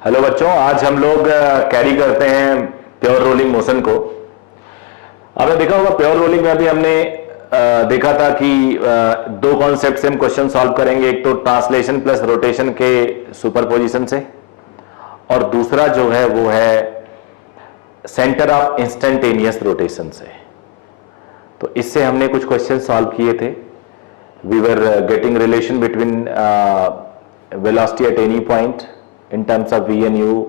Hello बच्चों, आज हम लोग कैरी करते हैं प्योर रोलिंग मोशन को। आपने देखा होगा प्योर रोलिंग में अभी हमने देखा था कि दो कॉन्सेप्ट से हम क्वेश्चन सॉल्व करेंगे। एक तो ट्रांसलेशन प्लस रोटेशन के सुपरपोजिशन से, और दूसरा जो है वो है सेंटर ऑफ इंस्टेंटेनियस रोटेशन से। तो इससे हमने कुछ क्वेश्चन सॉल्व किए थे। We were getting relation between velocity at any point in terms of v n u.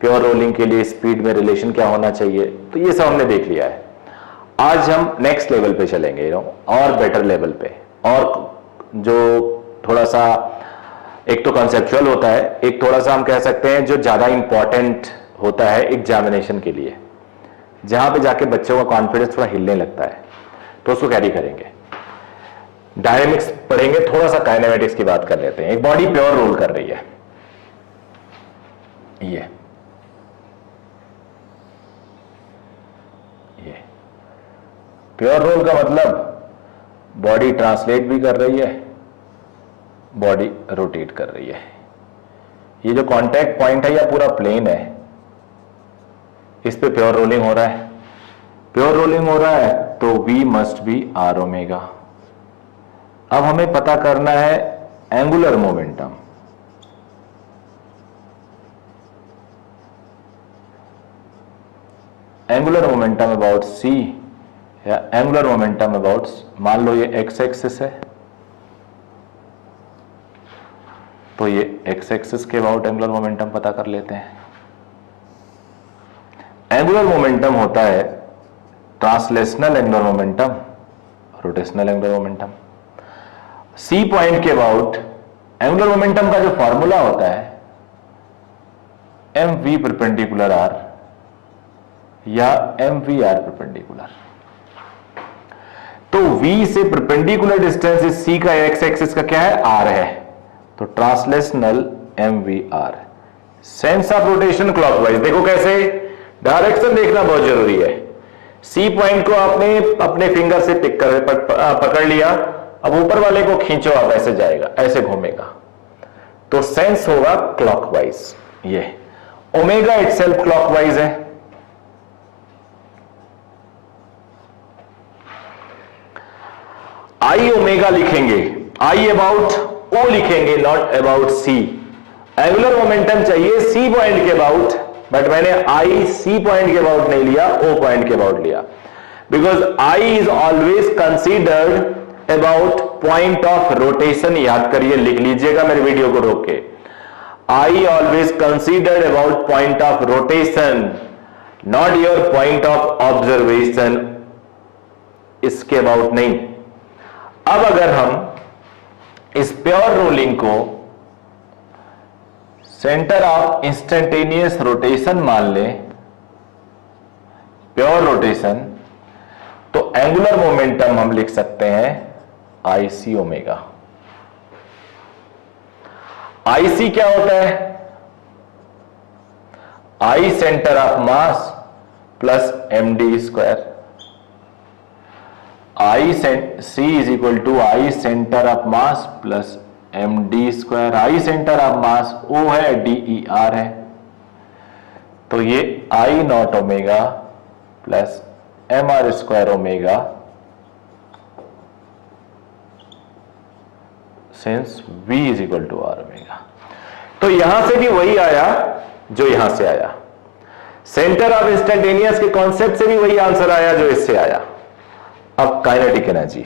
Pure rolling के लिए स्पीड में रिलेशन क्या होना चाहिए, तो ये सब हमने देख लिया है। आज हम नेक्स्ट लेवल पे चलेंगे, और बेटर लेवल पे, और जो थोड़ा सा एक तो कॉन्सेप्चुअल होता है, एक थोड़ा सा हम कह सकते हैं जो ज्यादा इंपॉर्टेंट होता है एग्जामिनेशन के लिए, जहां पे जाके बच्चों का कॉन्फिडेंस थोड़ा हिलने लगता है, तो उसको कैरी करेंगे। डायनेमिक्स पढ़ेंगे, थोड़ा सा काइनेमेटिक्स की बात कर लेते हैं। एक बॉडी प्योर रोल कर रही है, ये प्योर रोल का मतलब बॉडी ट्रांसलेट भी कर रही है, बॉडी रोटेट कर रही है। ये जो कांटेक्ट पॉइंट है या पूरा प्लेन है, इस पे प्योर रोलिंग हो रहा है। प्योर रोलिंग हो रहा है तो V must be r omega. अब हमें पता करना है angular momentum. Angular momentum about C या एंगुलर मोमेंटम अबाउट, मान लो ये x एक्सिस है, तो ये x एक्सिस के अबाउट एंगुलर मोमेंटम पता कर लेते हैं। एंगुलर मोमेंटम होता है translational angular momentum, rotational angular momentum. C point के अबाउट एंगुलर मोमेंटम का जो फॉर्मूला होता है mv परपेंडिकुलर r या mv r परपेंडिकुलर। तो V से परपेंडिकुलर डिस्टेंस इस C का x एक्सिस का क्या है, r है, तो translational mv r। Sense of rotation clockwise, देखो कैसे, डायरेक्शन देखना बहुत जरूरी है। C पॉइंट को आपने अपने फिंगर से पिक कर पकड़ लिया, अब ऊपर वाले को खींचो, आप ऐसे जाएगा, ऐसे घूमेगा, तो सेंस होगा क्लॉकवाइज। ये ओमेगा इटसेल्फ क्लॉकवाइज है। आई ओमेगा लिखेंगे, आई अबाउट ओ लिखेंगे, not about C. Angular momentum चाहिए सी पॉइंट के अबाउट, बट मैंने आई सी पॉइंट के अबाउट नहीं लिया, ओ पॉइंट के अबाउट लिया, because I is always considered about point of rotation. याद करिए, लिख लीजिएगा मेरे वीडियो को रोक के, I always considered about point of rotation, not your point of observation, इसके अबाउट नहीं। अब अगर हम इस प्योर रोलिंग को सेंटर ऑफ इंस्टेंटेनियस रोटेशन मान लें, प्योर रोटेशन, तो एंगुलर मोमेंटम हम लिख सकते हैं आई सी ओमेगा। आई सी क्या होता है, I centre of mass plus M D square. I C is equal to I centre of mass plus M D square. I centre of mass O है, D E R है, तो ये I naught omega plus M are square omega, since V is equal to are omega. तो यहां से भी वही आया जो यहां से आया, सेंटर ऑफ इंस्टेंटेनियस के कॉन्सेप्ट से भी वही आंसर आया जो इससे आया। अब काइनेटिक एनर्जी,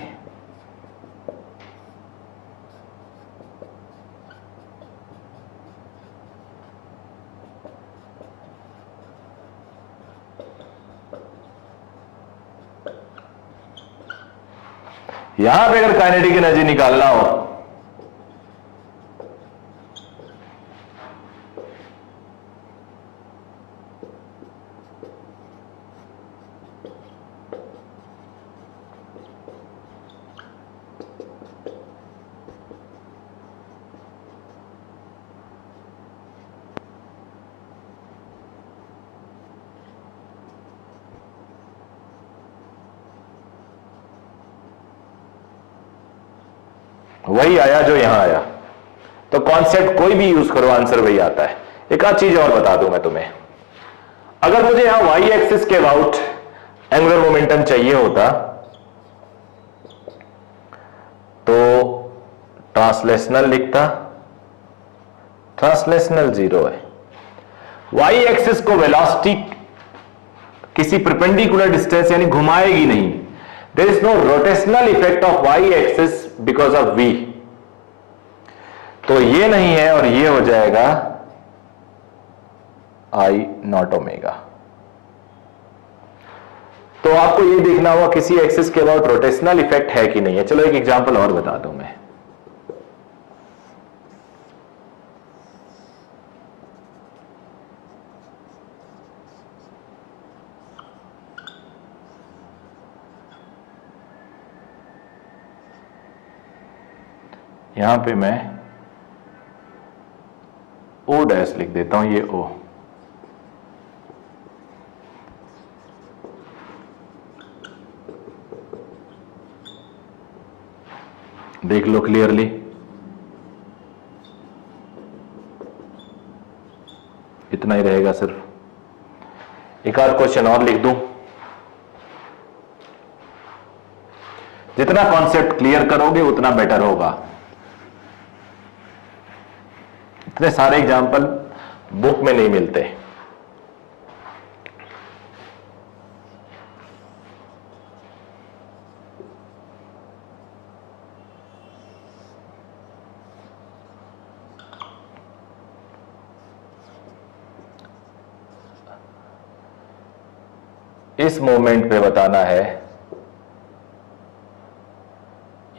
यहां पे अगर काइनेटिक एनर्जी निकालना हो, वही आया जो यहां आया। तो कॉन्सेप्ट कोई भी यूज करो, आंसर वही आता है। एक आध चीज और बता दूं मैं तुम्हें, अगर मुझे यहां वाई एक्सिस के अबाउट एंगुलर मोमेंटम चाहिए होता तो ट्रांसलेशनल लिखता, ट्रांसलेशनल 0 है। वाई एक्सिस को वेलोसिटी किसी परपेंडिकुलर डिस्टेंस यानी घुमाएगी नहीं, there is no rotational effect of y axis because of v, तो ये नहीं है और ये हो जाएगा आई नॉट ओमेगा। तो आपको ये देखना होगा किसी एक्सिस के अबाउट रोटेशनल इफेक्ट है कि नहीं है। चलो एक एग्जांपल और बता दूं मैं, यहां पे मैं ओ डैश लिख देता हूं, ये ओ, देख लो क्लियरली। इतना ही रहेगा सिर्फ। एक आध क्वेश्चन और लिख दूं, जितना कॉन्सेप्ट क्लियर करोगे उतना बेटर होगा। इतने सारे एग्जाम्पल बुक में नहीं मिलते। इस मोमेंट पे बताना है,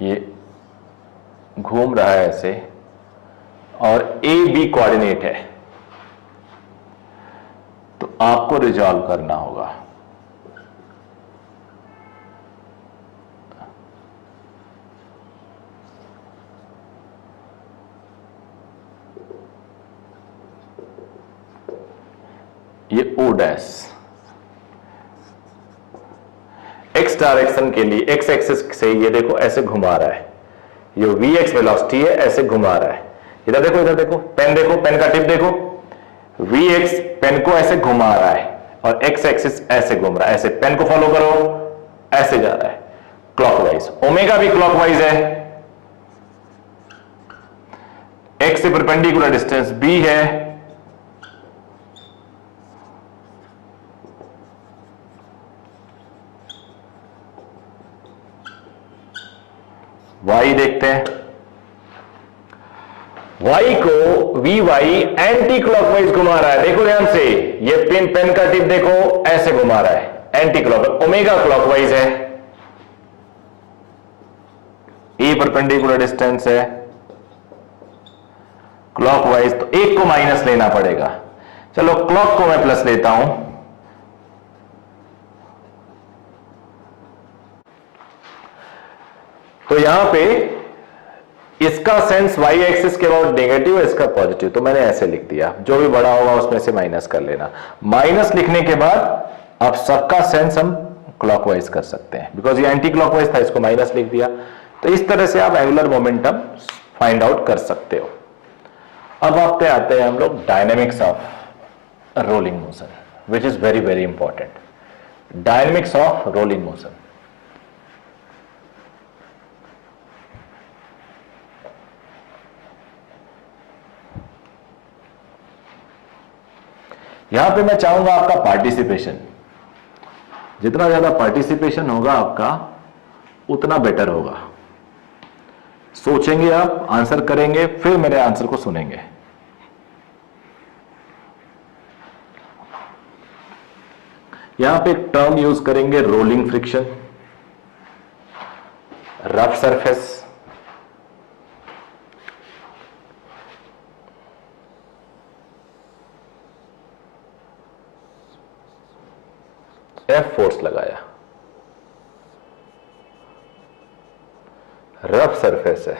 ये घूम रहा है ऐसे और ए बी कोऑर्डिनेट है, तो आपको रिजॉल्व करना होगा। ये ओ डैश एक्स डायरेक्शन के लिए, एक्स एक्सिस से ये देखो ऐसे घुमा रहा है, ये वी एक्स वेलोसिटी है, ऐसे घुमा रहा है। इधर देखो, इधर देखो, पेन का टिप देखो, वी एक्स पेन को ऐसे घुमा रहा है और एक्स एक्सिस ऐसे घूम रहा है, ऐसे पेन को फॉलो करो, ऐसे जा रहा है क्लॉकवाइज। ओमेगा भी क्लॉकवाइज है, एक्स से परपेंडिकुलर डिस्टेंस बी है, वाई देखते हैं, वाई को वी वाई एंटी क्लॉकवाइज घुमा रहा है। देखो ध्यान से, ये पेन का टिप देखो ऐसे घुमा रहा है एंटी क्लॉकवाइज। ओमेगा क्लॉकवाइज है, ए परपेंडिकुलर डिस्टेंस है क्लॉकवाइज, तो एक को माइनस लेना पड़ेगा। चलो क्लॉक को मैं प्लस लेता हूं, तो यहां पे इसका सेंस वाई एक्सिस के अबाउट नेगेटिव है, इसका पॉजिटिव, तो मैंने ऐसे लिख दिया। जो भी बड़ा होगा उसमें से माइनस कर लेना। माइनस लिखने के बाद अब सबका सेंस हम क्लॉकवाइज कर सकते हैं, बिकॉज ये एंटी क्लॉकवाइज था, इसको माइनस लिख दिया। तो इस तरह से आप एंगुलर मोमेंटम फाइंड आउट कर सकते हो। अब आप पे आते हैं हम लोग dynamics of rolling motion, which is very very important. Dynamics of rolling motion, यहां पे मैं चाहूंगा आपका पार्टिसिपेशन, जितना ज्यादा पार्टिसिपेशन होगा आपका उतना बेटर होगा। सोचेंगे आप, आंसर करेंगे, फिर मेरे आंसर को सुनेंगे। यहां पे एक टर्म यूज करेंगे rolling friction, rough surface, F force लगाया, रफ सरफेस है,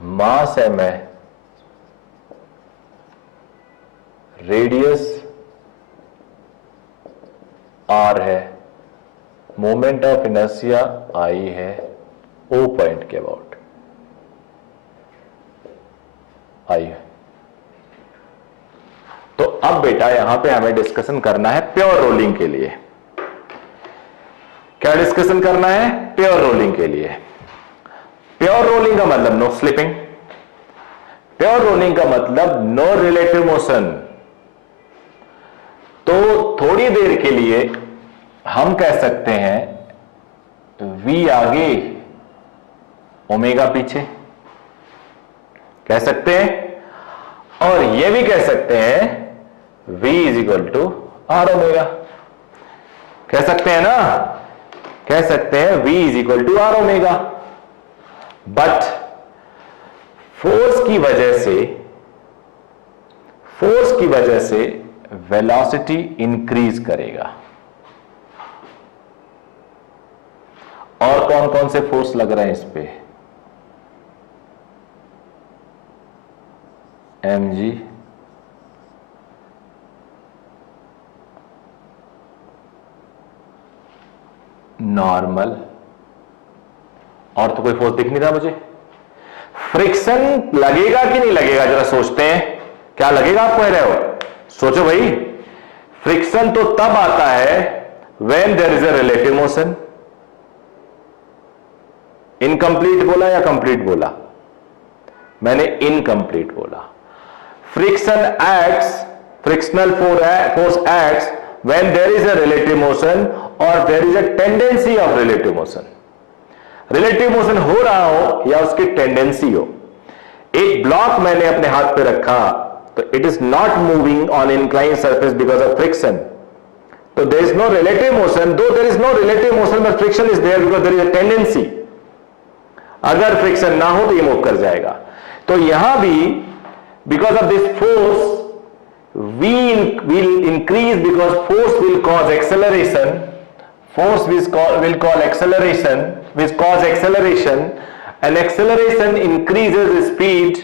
मास है मैं, रेडियस आर है, मोमेंट ऑफ इनर्शिया आई है, ओ पॉइंट के अबाउट। आई है। तो अब बेटा यहां पे हमें डिस्कशन करना है प्योर रोलिंग के लिए। क्या डिस्कशन करना है? प्योर रोलिंग के लिए। प्योर रोलिंग का मतलब नो स्लिपिंग, प्योर रोलिंग का मतलब नो रिलेटिव मोशन। तो थोड़ी देर के लिए हम कह सकते हैं v आगे ओमेगा पीछे, कह सकते हैं, और यह भी कह सकते हैं v is equal to are omega, कह सकते हैं ना, कह सकते हैं v is equal to are omega. But force की वजह से वेलोसिटी इंक्रीज करेगा। और कौन कौन से फोर्स लग रहे हैं इस पे? mg, नॉर्मल, और तो कोई फोर्स दिख नहीं रहा मुझे। फ्रिक्शन लगेगा कि नहीं लगेगा, जरा सोचते हैं। क्या लगेगा? आप कह रहे हो, सोचो भाई। फ्रिक्शन तो तब आता है when there is a relative motion. Incomplete बोला या कंप्लीट बोला? मैंने इनकंप्लीट बोला। Friction acts, frictional force acts when there is a relative motion और there is a tendency of relative motion. Relative motion हो रहा हो या उसकी टेंडेंसी हो। एक ब्लॉक मैंने अपने हाथ पे रखा तो it is not moving on incline surface because of friction, तो there is no relative motion, though there is no relative motion but friction is there because there is a tendency. अगर friction ना हो तो ये move कर जाएगा। तो यहां भी because of this force v will increase because force will cause acceleration, force will cause acceleration, which cause acceleration, and acceleration increases speed,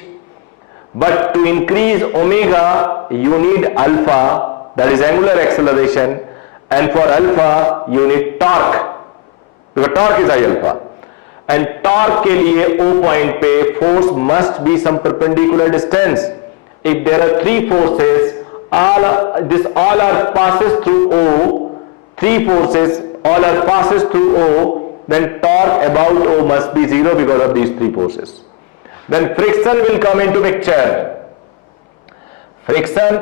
but to increase omega you need alpha, that is angular acceleration, and for alpha you need torque, because torque is I alpha, and torque के लिए O point पे force must be some perpendicular distance. If there are three forces, all are passes through O, three forces all are passes through O, then torque about O must be zero because of these three forces. Then friction will come into picture. Friction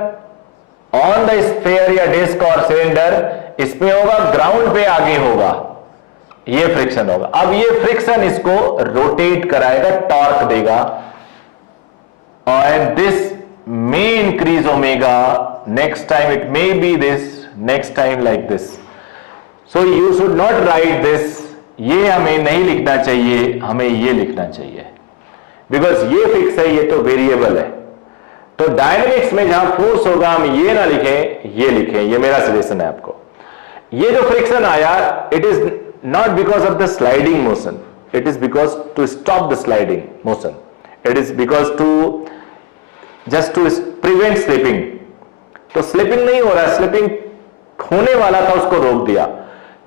on the sphere या disc और cylinder, इसमें होगा ground पे आगे होगा, ये friction होगा। अब ये फ्रिक्शन इसको रोटेट कराएगा, टॉर्क देगा, and this may increase omega, next time it may be this, next time like this. So you should not write this, ये हमें नहीं लिखना चाहिए, हमें ये लिखना चाहिए, बिकॉज ये फिक्स है, ये तो वेरिएबल है। तो डायनेमिक्स में जहां फोर्स होगा हम ये ना लिखें, ये लिखें, ये मेरा सजेशन है आपको। ये जो फ्रिक्शन आया, it is not because of the sliding motion, it is because to stop the sliding motion, it is because to just to prevent slipping. तो स्लिपिंग नहीं हो रहा है, स्लिपिंग होने वाला था, उसको रोक दिया।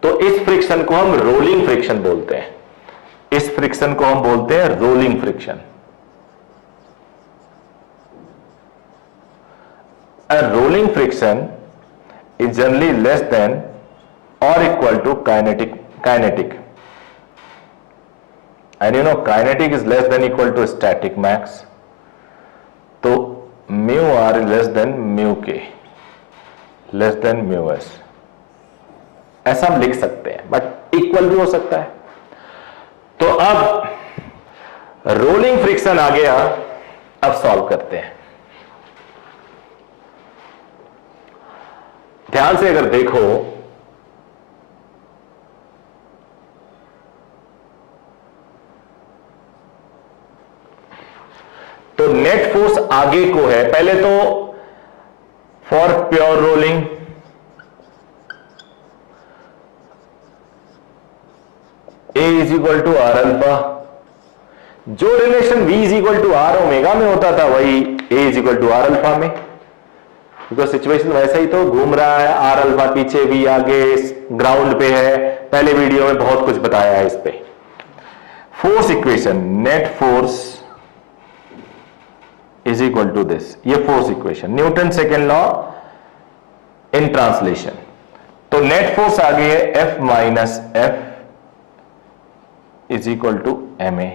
तो इस फ्रिक्शन को हम रोलिंग फ्रिक्शन बोलते हैं, इस फ्रिक्शन को हम बोलते हैं rolling friction. A rolling friction is generally less than or equal to kinetic, and you know kinetic is less than equal to static max. तो mu r is less than mu k, less than mu s, ऐसा हम लिख सकते हैं, but equal भी हो सकता है। तो अब रोलिंग फ्रिक्शन आ गया, अब सॉल्व करते हैं। ध्यान से अगर देखो तो नेट फोर्स आगे को है, पहले तो for pure rolling A is equal to R alpha, जो relation V is equal to are omega में होता था वही A is equal to R alpha में, क्योंकि सिचुएशन वैसा ही तो घूम रहा है, आर अल्फा पीछे, V आगे, ग्राउंड पे है। पहले वीडियो में बहुत कुछ बताया है इस पे। Force equation, net force is equal to this, ये force equation, Newton second law in translation. तो नेट फोर्स आ गई है F minus F is equal to M A.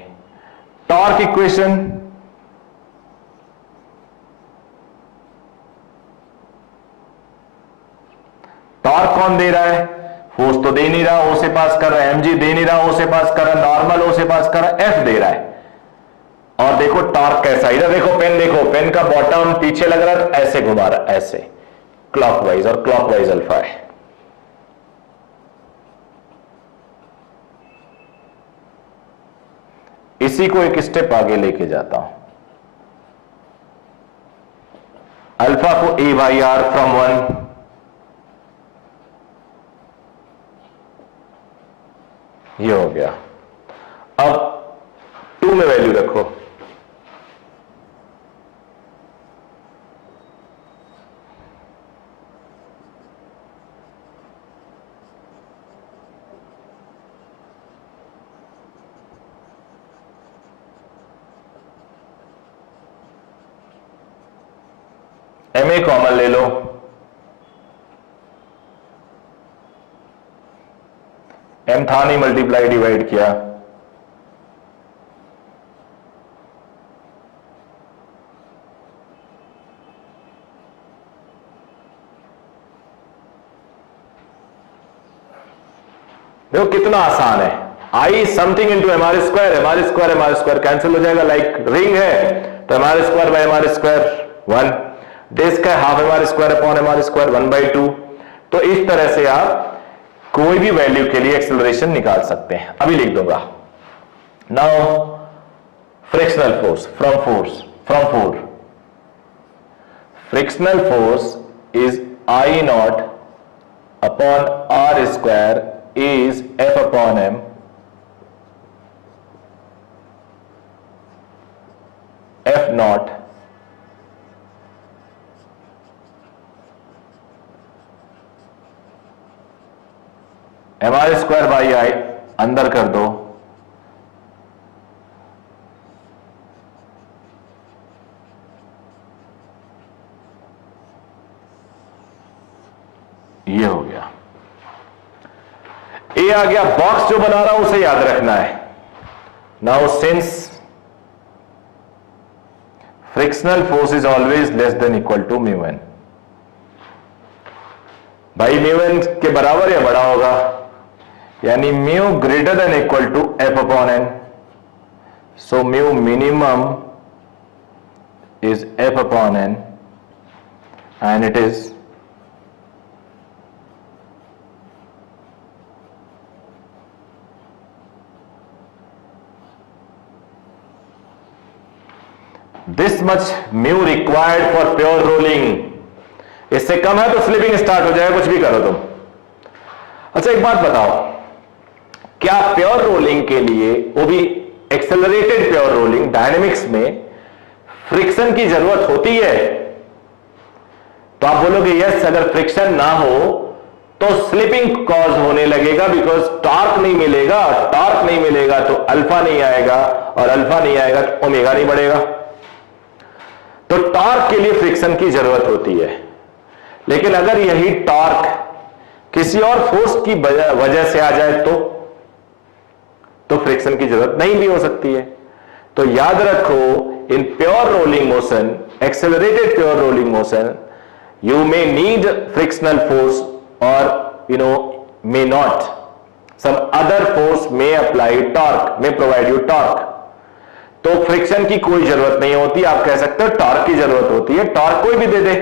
Torque equation, torque कौन दे रहा है? फोर्स तो दे नहीं रहा, ओ से पास कर रहा है, एमजी दे नहीं रहा, ओ से पास कर रहा है, नॉर्मल ओ से पास कर रहा है, एफ दे रहा है। और देखो टॉर्क कैसा, इधर देखो पेन, देखो पेन का बॉटम पीछे लग रहा है तो ऐसे घुमा रहा है, ऐसे क्लॉकवाइज, और क्लॉकवाइज अल्फा है। इसी को एक स्टेप आगे लेके जाता हूं, अल्फा को ए बाई आर फ्रॉम 1, ये हो गया। अब 2 में वैल्यू रखो, एम ए कॉमन ले लो, एम था नहीं, मल्टीप्लाई डिवाइड किया, देखो कितना आसान है। I something into M are square, M are square M are square cancel हो जाएगा, लाइक रिंग है तो M are square by M R square 1, disc है half M are square upon M are square 1/2। तो इस तरह से आप कोई भी वैल्यू के लिए एक्सेलरेशन निकाल सकते हैं। अभी लिख दूंगा, now frictional force from 4, frictional force is I naught upon r square is F upon M F naught m are square by I, अंदर कर दो, ये हो गया। ए आ गया, बॉक्स जो बना रहा हूं उसे याद रखना है। Now since frictional force is always less than equal to mu N, भाई म्यू एन के बराबर या बड़ा होगा, यानी mu greater than equal to F upon N, so mu minimum is F upon N and it is this much mu required for pure rolling. इससे कम है तो स्लिपिंग स्टार्ट हो जाएगा, कुछ भी करो तुम। अच्छा एक बात बताओ, क्या प्योर रोलिंग के लिए, वो भी एक्सेलरेटेड प्योर रोलिंग, डायनेमिक्स में फ्रिक्शन की जरूरत होती है? तो आप बोलोगे यस, अगर फ्रिक्शन ना हो तो स्लिपिंग कॉज होने लगेगा, बिकॉज टॉर्क नहीं मिलेगा, टॉर्क नहीं मिलेगा तो अल्फा नहीं आएगा, और अल्फा नहीं आएगा तो ओमेगा नहीं बढ़ेगा। तो टॉर्क के लिए फ्रिक्शन की जरूरत होती है, लेकिन अगर यही टॉर्क किसी और फोर्स की वजह से आ जाए तो फ्रिक्शन की जरूरत नहीं भी हो सकती है। तो याद रखो, in pure rolling motion, accelerated pure rolling motion, you may need frictional force or may not, some other force may apply torque, may provide you torque। तो फ्रिक्शन की कोई जरूरत नहीं होती, आप कह सकते हो टॉर्क की जरूरत होती है, टॉर्क कोई भी दे दे।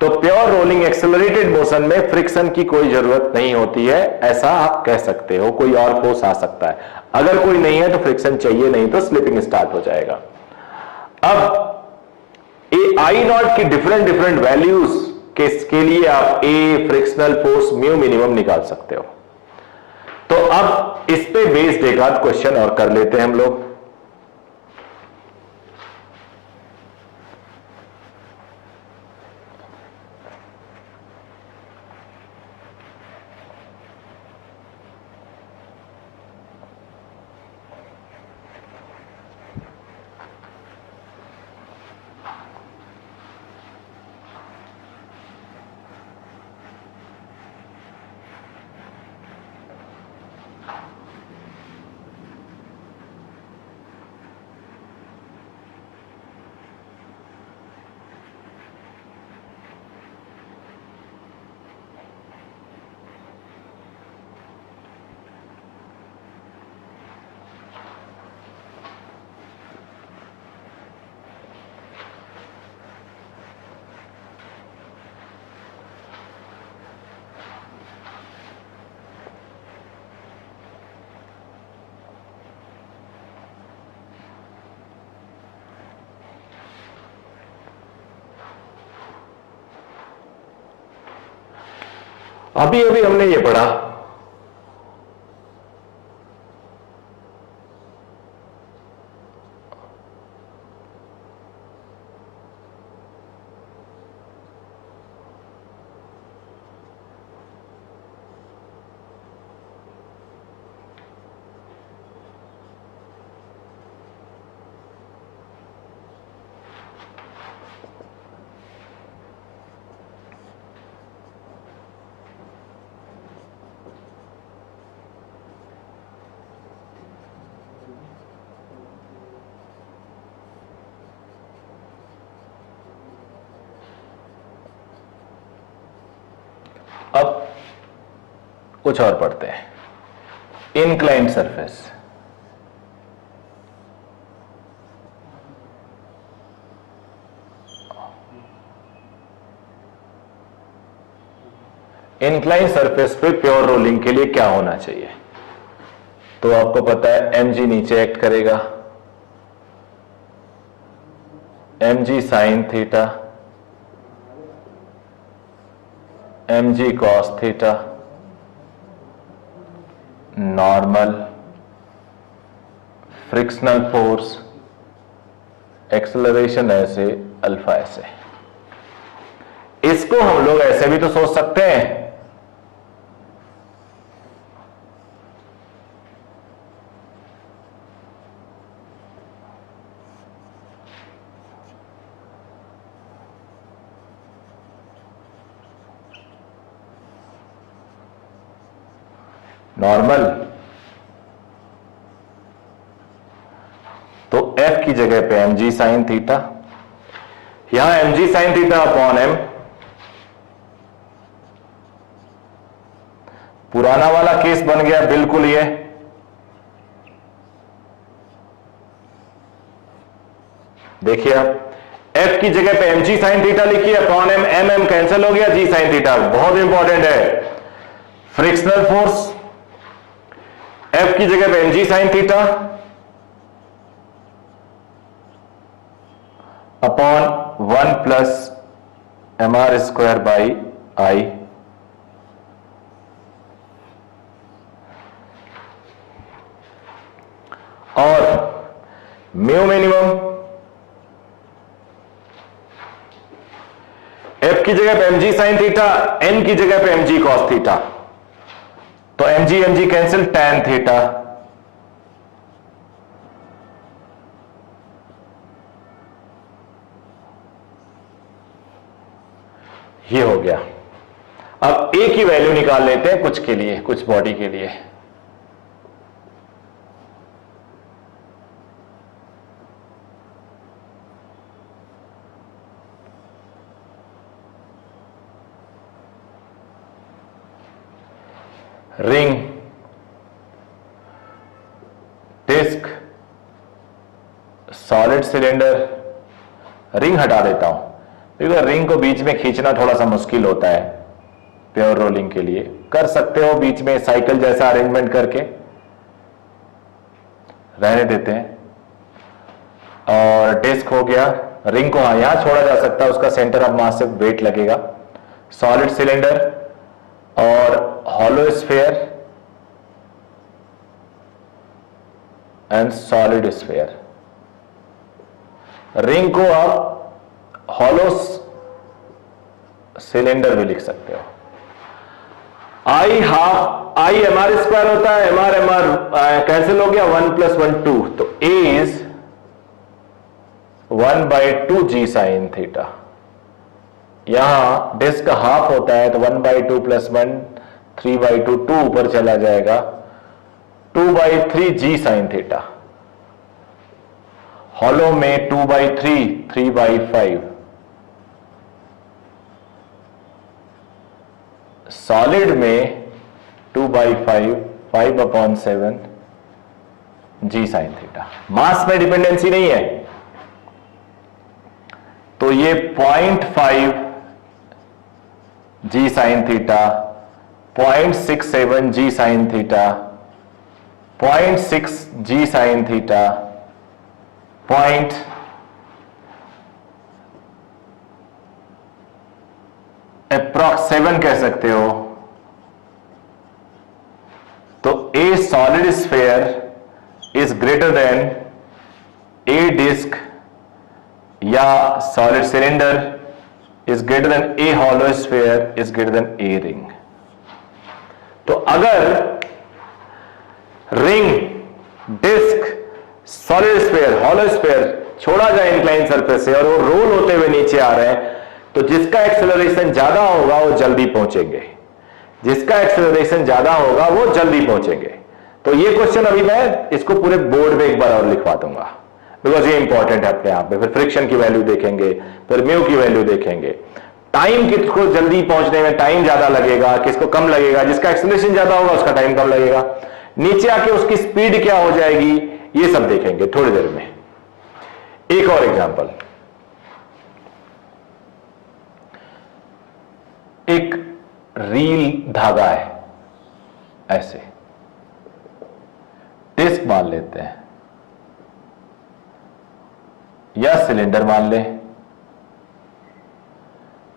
तो प्योर रोलिंग एक्सेलरेटेड मोशन में फ्रिक्शन की कोई जरूरत नहीं होती है, ऐसा आप कह सकते हो। कोई और फोर्स आ सकता है, अगर कोई नहीं है तो फ्रिक्शन चाहिए, नहीं तो स्लिपिंग स्टार्ट हो जाएगा। अब ए आई नॉट की डिफरेंट वैल्यूज के लिए आप ए फ्रिक्शनल फोर्स म्यू मिनिमम निकाल सकते हो। तो अब इस पे बेस्ड एक आध क्वेश्चन और कर लेते हैं हम लोग। अभी अभी हमने ये पढ़ा, अब कुछ और पढ़ते हैं। इनक्लाइंड सरफेस, इंक्लाइन सरफेस पे प्योर रोलिंग के लिए क्या होना चाहिए? तो आपको पता है mg नीचे एक्ट करेगा, mg sine theta, mg cos theta, normal, frictional force, acceleration ऐसे, अल्फा ऐसे। इसको हम लोग ऐसे भी तो सोच सकते हैं, नॉर्मल तो f की जगह पे mg साइन थीटा, यहां mg sign theta upon m, पुराना वाला केस बन गया बिल्कुल ये, देखिए आप f की जगह पे mg साइन थीटा लिखिए अपॉन m, m कैंसिल हो गया, g साइन थीटा। बहुत इंपॉर्टेंट है, फ्रिक्शनल फोर्स f की जगह पे mg sign theta upon 1 plus mr square by आई, और म्यू मिनिमम f की जगह पे mg साइन थीटा, n की जगह पे mg कॉस थीटा, तो mg mg cancel, tan theta, ये हो गया। अब a की वैल्यू निकाल लेते हैं कुछ के लिए, कुछ बॉडी के लिए। Ring, disc, solid cylinder, ring हटा देता हूं क्योंकि रिंग को बीच में खींचना थोड़ा सा मुश्किल होता है प्योर रोलिंग के लिए। कर सकते हो बीच में साइकिल जैसा अरेंजमेंट करके, रहने देते हैं। और डिस्क हो गया, रिंग को यहां छोड़ा जा सकता है, उसका सेंटर ऑफ मास से वेट लगेगा। सॉलिड सिलेंडर और hollow sphere and solid sphere. Ring को आप हॉलो सिलेंडर भी लिख सकते हो। I half I M are square होता है, एम आर कैंसिल हो गया, 1 प्लस 1 2, तो ए इज 1/2 जी साइन थीटा। यहां डिस्क का हाफ होता है तो 1/2 प्लस 1 3/2, 2 ऊपर चला जाएगा, 2/3 जी साइन थीटा। हॉलो में 2/3 3/5, सॉलिड में 2/5 5/7 जी साइन थीटा। मास में डिपेंडेंसी नहीं है, तो ये 0.5 G sine theta, 0.67 G sine theta, 0.6 G sine theta, approx 7 कह सकते हो, तो a solid sphere is greater than a disc या solid cylinder is greater than a hollow sphere is greater than a ring. तो अगर ring, disc, solid sphere, hollow sphere छोड़ा जाए incline surface से और वो रोल होते हुए नीचे आ रहे हैं, तो जिसका एक्सेलरेशन ज्यादा होगा वो जल्दी पहुंचेंगे, जिसका एक्सेलरेशन ज्यादा होगा वो जल्दी पहुंचेंगे। तो ये क्वेश्चन अभी मैं इसको पूरे बोर्ड में एक बार और लिखवा दूंगा, बिकॉज ये इंपॉर्टेंट है अपने आप में। फिर फ्रिक्शन की वैल्यू देखेंगे, फिर म्यू की वैल्यू देखेंगे। टाइम किसको जल्दी पहुंचने में टाइम ज्यादा लगेगा, किसको कम लगेगा, जिसका एक्सेलरेशन ज्यादा होगा उसका टाइम कम लगेगा, नीचे आके उसकी स्पीड क्या हो जाएगी, ये सब देखेंगे थोड़ी देर में। एक और एग्जांपल, एक रील धागा है, ऐसे डिस्क मान लेते हैं या सिलेंडर मान ले,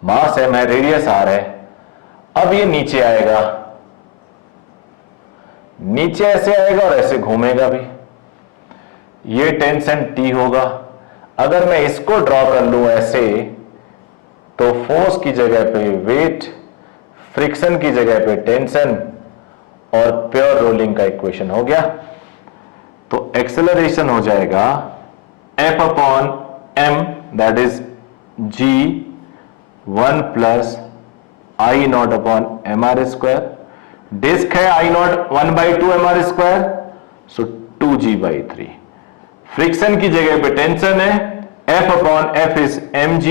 मास m है, रेडियस r है। अब ये नीचे आएगा, नीचे ऐसे आएगा और ऐसे घूमेगा भी, ये टेंशन T होगा। अगर मैं इसको ड्रॉ कर लूं ऐसे, तो फोर्स की जगह पे वेट, फ्रिक्शन की जगह पे टेंशन और प्योर रोलिंग का इक्वेशन हो गया। तो एक्सेलरेशन हो जाएगा F upon m that is g1 plus I naught upon M are square. Disc है I naught 1/2 M are square, so 2g/3। Friction की जगह पे टेंशन है, F upon F is mg,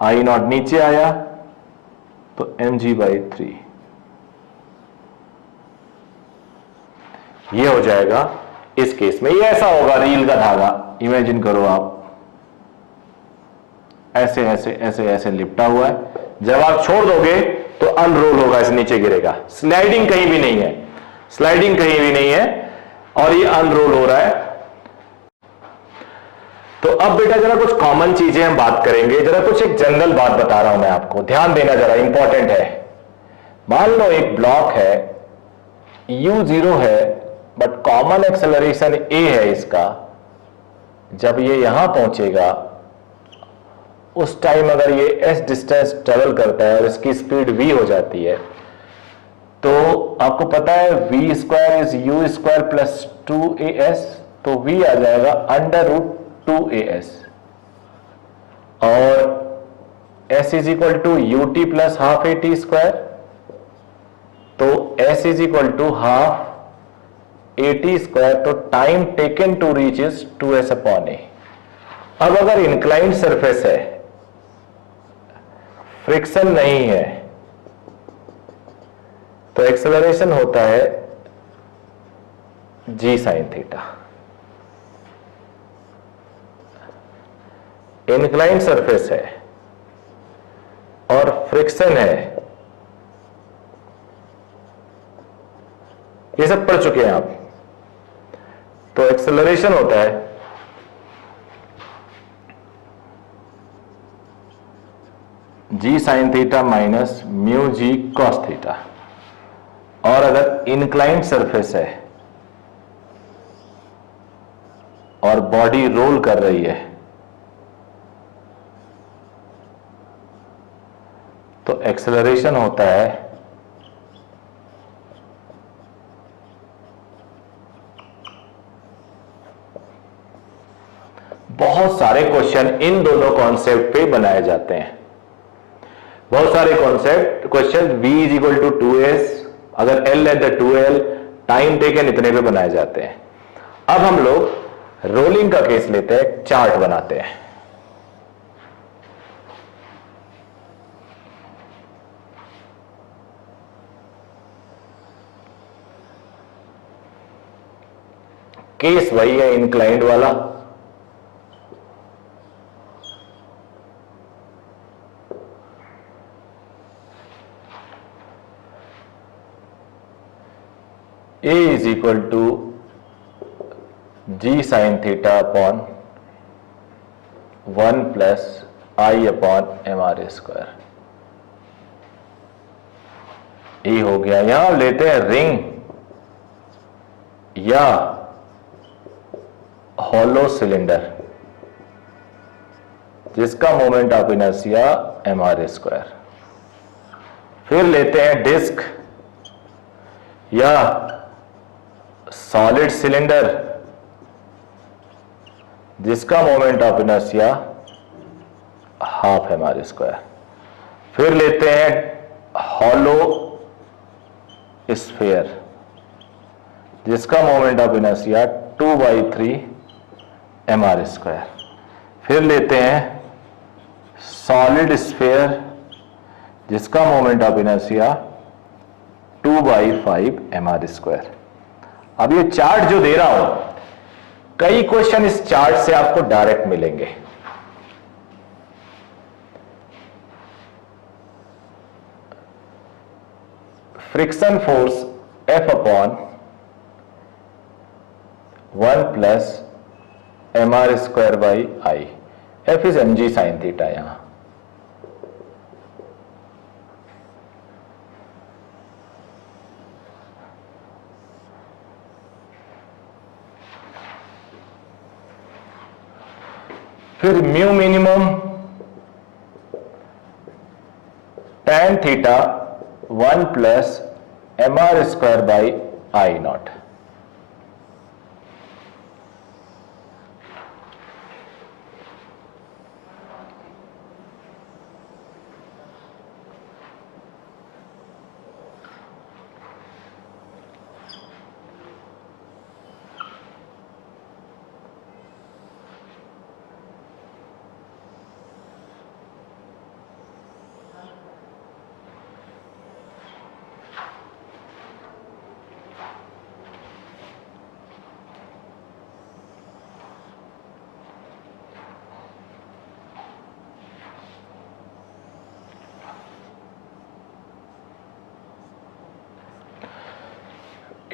I naught नीचे आया तो mg/3। ये हो जाएगा इस केस में। ये ऐसा होगा रील का धागा, इमेजिन करो आप, ऐसे ऐसे ऐसे ऐसे लिपटा हुआ है। जब आप छोड़ दोगे तो अनरोल होगा, ऐसे नीचे गिरेगा। स्लाइडिंग कहीं भी नहीं है, स्लाइडिंग कहीं भी नहीं है, और ये अनरोल हो रहा है। तो अब बेटा जरा कुछ कॉमन चीजें हम बात करेंगे, जरा कुछ एक जनरल बात बता रहा हूं मैं आपको, ध्यान देना जरा, इंपॉर्टेंट है। मान लो एक ब्लॉक है, u0 है, बट कॉमन एक्सेलरेशन a है इसका। जब ये यहां पहुंचेगा उस टाइम अगर ये s डिस्टेंस ट्रेवल करता है और इसकी स्पीड v हो जाती है, तो आपको पता है v square is u square plus 2as, तो v आ जाएगा √2as, और s is equal to ut plus half at square, तो s is equal to half at square, तो time taken to reach is 2s upon a। अब अगर inclined surface है, friction नहीं है, तो एक्सेलरेशन होता है g sine theta. Inclined surface है और फ्रिक्शन है, ये सब पढ़ चुके हैं आप, तो एक्सेलरेशन होता है g sine theta minus mu g cos theta. और अगर इंक्लाइंड सरफेस है और बॉडी रोल कर रही है, तो एक्सेलरेशन होता है बहुत सारे क्वेश्चन इन दोनों कॉन्सेप्ट पे बनाए जाते हैं। बहुत सारे concept question v is equal to 2s, अगर l है तो 2l, टाइम टेकन इतने पे बनाए जाते हैं। अब हम लोग रोलिंग का केस लेते हैं, चार्ट बनाते हैं। केस वही है इंक्लाइंड वाला, a is equal to g sine theta upon 1 plus I upon M are square. ई हो गया। यहां लेते हैं रिंग या हॉलो सिलेंडर जिसका मोमेंट ऑफ इनर्शिया mr²। फिर लेते हैं डिस्क या सॉलिड सिलेंडर जिसका मोमेंट ऑफ इनर्शिया ½ mr²। फिर लेते हैं हॉलो स्फीयर जिसका मोमेंट ऑफ इनर्शिया 2/3 mr²। फिर लेते हैं सॉलिड स्फीयर जिसका मोमेंट ऑफ इनर्शिया 2/5 mr²। अब ये चार्ट जो दे रहा हूं, कई क्वेश्चन इस चार्ट से आपको डायरेक्ट मिलेंगे। Friction force F/1 + mr²/I। F is mg sin theta. यहां फिर mu minimum tan theta 1 + mr²/I0।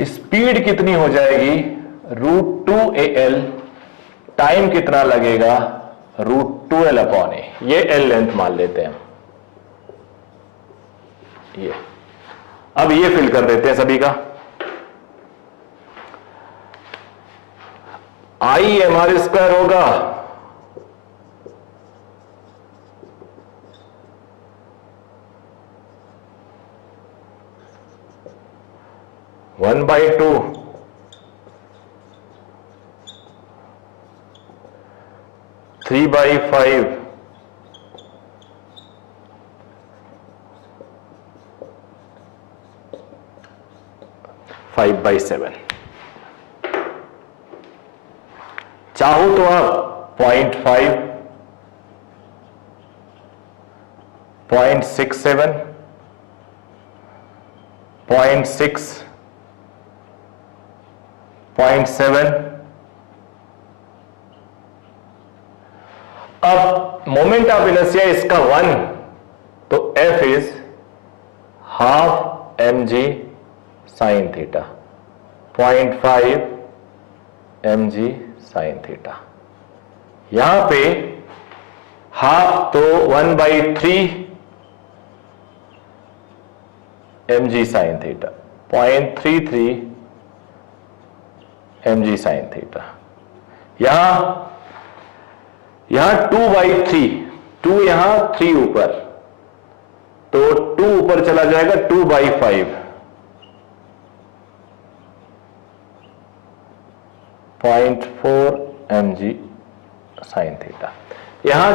Speed कितनी हो जाएगी √2al। टाइम कितना लगेगा √2l/a। ये l लेंथ मान लेते हैं। ये अब ये फिल कर देते हैं सभी का। I mr² होगा 1/2 3/5 5/7। चाहो तो आप 0.5 0.67 0.6 0.7। अब मोमेंट ऑफ इनर्शिया इसका 1, तो F is ½ mg sin theta 0.5 mg sin theta. यहां पे ½ तो 1/3 mg sin theta 0.33 mg sin theta. यहां 2/3, 2 यहां 3 ऊपर, तो 2 ऊपर चला जाएगा 2/5 0.4 mg sin थीटा। यहां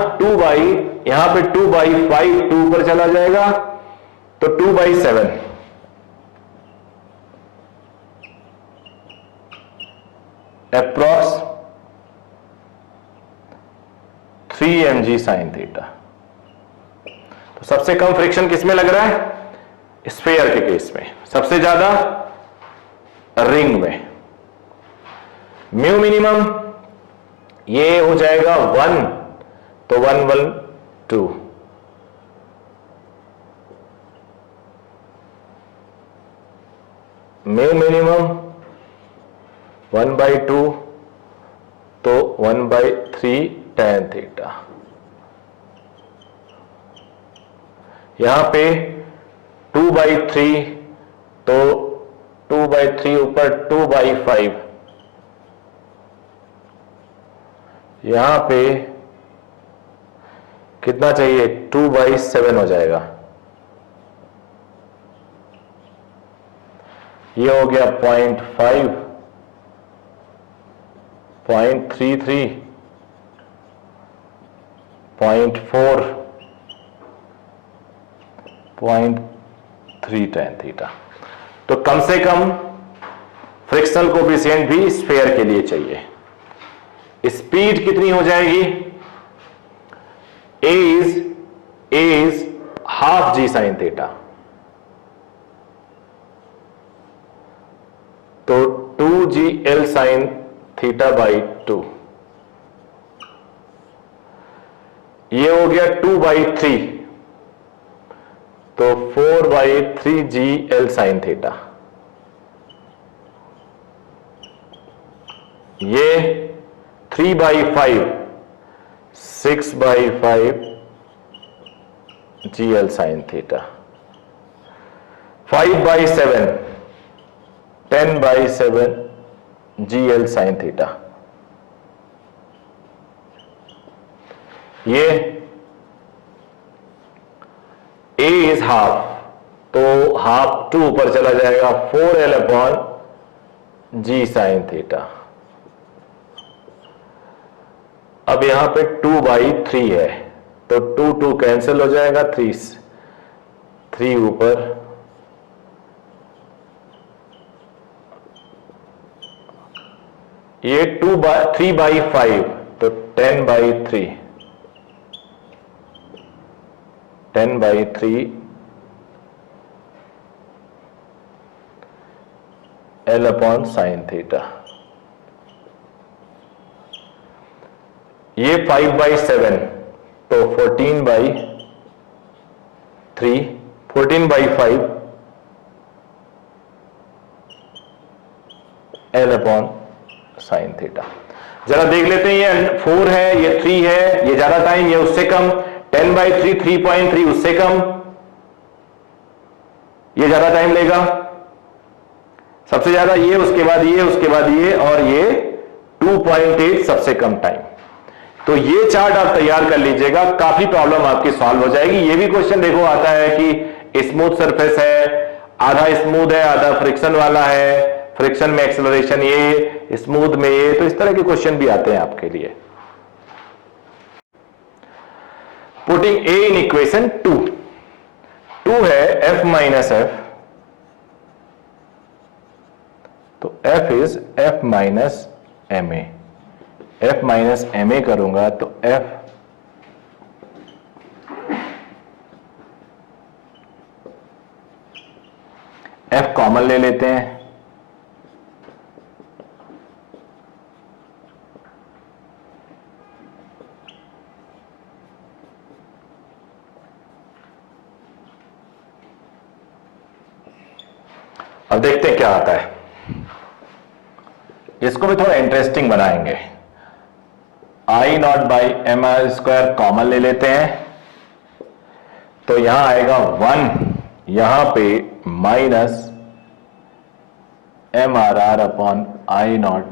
यहां पे 2/5 2 ऊपर चला जाएगा तो 2/7 अप्रॉक्स 3 mg sin थीटा। तो सबसे कम फ्रिक्शन किस में लग रहा है? स्फीयर के केस में। सबसे ज्यादा रिंग में। म्यू मिनिमम ये हो जाएगा 1, तो 1/2 म्यू मिनिमम 1/2 तो 1/3 tan थीटा। यहां पे 2/3 तो 2/3 ऊपर 2/5, यहां पे कितना चाहिए, 2/7 हो जाएगा। ये हो गया 0.5, 0.33, 0.4, 0.3 tan थीटा। तो कम से कम फ्रिक्शनल कोफिशिएंट भी स्फीयर के लिए चाहिए। स्पीड कितनी हो जाएगी, a is half g sine theta, तो 2gl साइन थीटा बाई 2, ये हो गया 2/3, तो 4/3gl साइन थीटा, ये 3/5, 6/5 gl sine theta, 5/7, 10/7 gl sine theta, ये a इज हाफ, तो हाफ 2 ऊपर चला जाएगा, 4l/g साइन थीटा। अब यहां पे 2/3 है, तो 2 कैंसिल हो जाएगा, 3 ऊपर, ये 3/5, तो 10/3, 10/3 l/ साइन थीटा, ये 5/7, तो 14/3, 14/5 l/ साइन थीटा। जरा देख लेते हैं, ये 4 है, ये 3 है, ये ज्यादा टाइम, ये उससे कम, 10/3, 3.3 उससे कम, ये ज्यादा टाइम लेगा, सबसे ज्यादा ये, उसके बाद ये, उसके बाद ये, और ये 2.8 सबसे कम टाइम। तो ये चार्ट आप तैयार कर लीजिएगा, काफी प्रॉब्लम आपकी सॉल्व हो जाएगी। ये भी क्वेश्चन देखो आता है कि स्मूथ सरफेस है, आधा स्मूथ है, आधा फ्रिक्शन वाला है, फ्रिक्शन में एक्सेलरेशन ये, स्मूथ में ये, तो इस तरह के क्वेश्चन भी आते हैं आपके लिए। पुटिंग ए इन इक्वेशन 2 है f माइनस एफ, तो f इज f minus m a, f minus m a करूंगा तो f कॉमन ले लेते हैं, अब देखते हैं क्या आता है। इसको भी थोड़ा इंटरेस्टिंग बनाएंगे। I0/mr² कॉमन ले लेते हैं, तो यहां आएगा 1, यहां पे माइनस mrr/I0,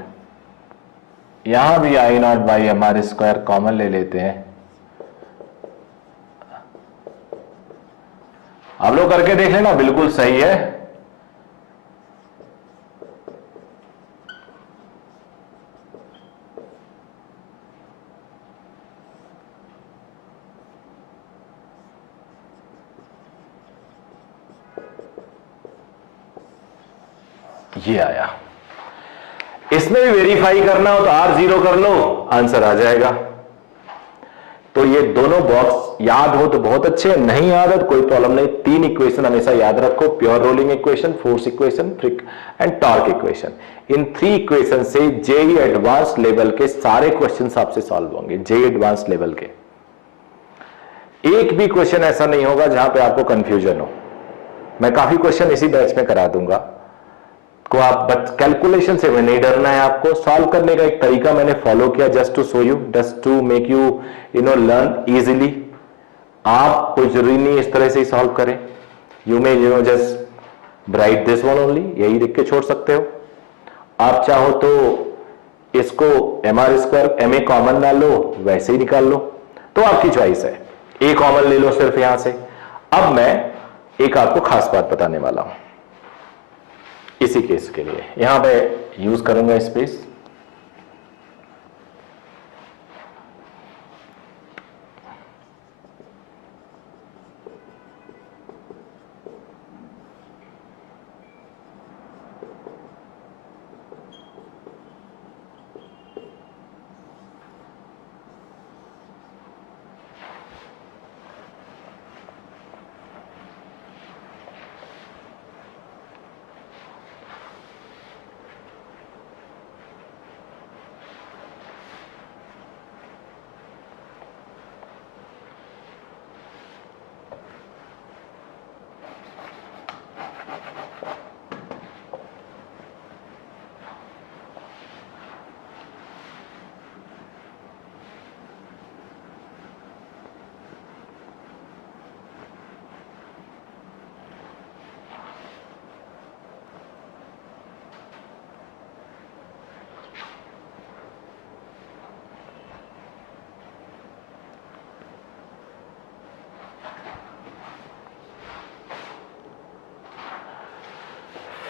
यहां भी I0/mr² कॉमन ले लेते हैं। आप लोग करके देख लेना, बिल्कुल सही है। ये आया। इसमें भी वेरीफाई करना हो तो R0 कर लो, आंसर आ जाएगा। तो ये दोनों बॉक्स याद हो तो बहुत अच्छे, नहीं याद है तो कोई प्रॉब्लम नहीं। 3 इक्वेशन हमेशा याद रखो, pure rolling equation, force equation, फ्रिक एंड टॉर्क इक्वेशन। इन 3 इक्वेशन से जेई एडवांस लेवल के सारे क्वेश्चन आपसे सॉल्व होंगे। जेई एडवांस लेवल के एक भी क्वेश्चन ऐसा नहीं होगा जहां पे आपको कंफ्यूजन हो। मैं काफी क्वेश्चन इसी बैच में करा दूंगा को आप, कैलकुलेशन से नहीं डरना है आपको। सॉल्व करने का एक तरीका मैंने फॉलो किया, just to show you, just to make you learn easily. आप कोई जरूरी नहीं इस तरह से ही सॉल्व करें, you may just write this one only, यही लिख के छोड़ सकते हो। आप चाहो तो इसको mr² ma कॉमन ना लो, वैसे ही निकाल लो, तो आपकी चॉइस है। a कॉमन ले लो सिर्फ यहां से। अब मैं एक आपको खास बात बताने वाला हूं इसी केस के लिए, यहां पे यूज करूंगा स्पेस।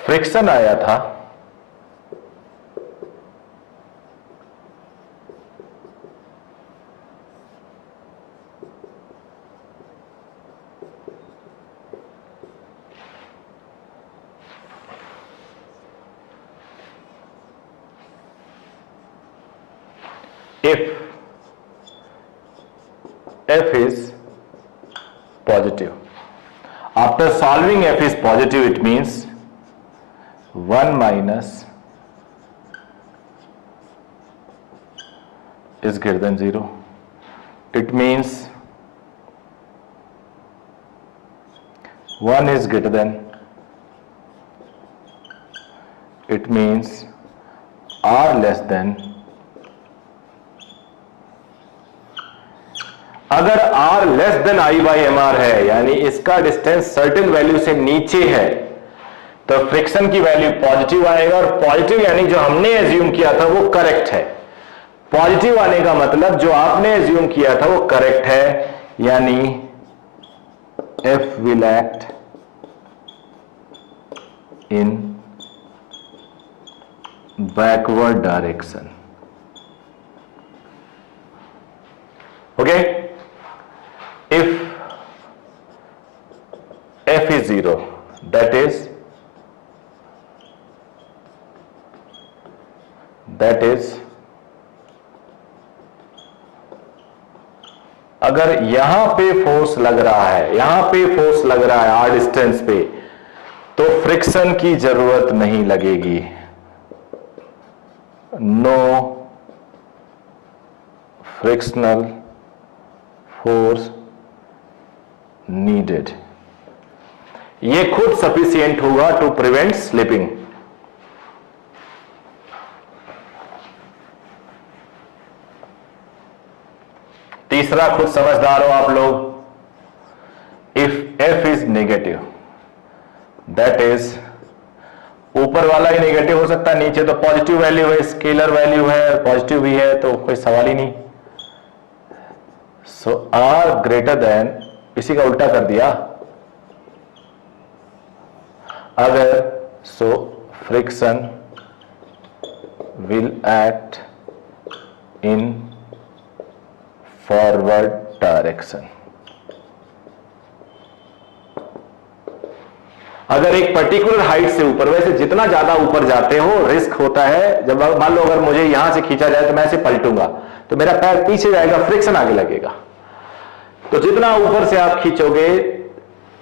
फ्रिक्शन आया था if f is positive. After solving f is positive, it means 1 minus is greater than 0. It means 1 is greater than, it means r less than। अगर r less than i by M r है, यानी इसका distance certain value से नीचे है, तो friction की value positive आएगा। और पॉजिटिव यानी जो हमने एज्यूम किया था वो करेक्ट है। पॉजिटिव आने का मतलब जो आपने एज्यूम किया था वो करेक्ट है, यानी F will act in backward direction. Okay, if f is 0, that is अगर यहां पे फोर्स लग रहा है, यहां पे फोर्स लग रहा है आर डिस्टेंस पे, तो फ्रिक्शन की जरूरत नहीं लगेगी। No frictional force needed. ये खुद सफिशिएंट होगा टू प्रिवेंट स्लिपिंग। तीसरा, खुद समझदार हो आप लोग। If f is negative, that is ऊपर वाला ही नेगेटिव हो सकता है, नीचे तो पॉजिटिव वैल्यू है, स्केलर वैल्यू है, पॉजिटिव भी है, तो कोई सवाल ही नहीं। सो r ग्रेटर देन, इसी का उल्टा कर दिया अगर, so friction will act in forward direction. अगर एक पर्टिकुलर हाइट से ऊपर, वैसे जितना ज्यादा ऊपर जाते हो रिस्क होता है। जब मान लो अगर मुझे यहां से खींचा जाए तो मैं ऐसे पलटूंगा तो मेरा पैर पीछे जाएगा, फ्रिक्शन आगे लगेगा। तो जितना ऊपर से आप खींचोगे,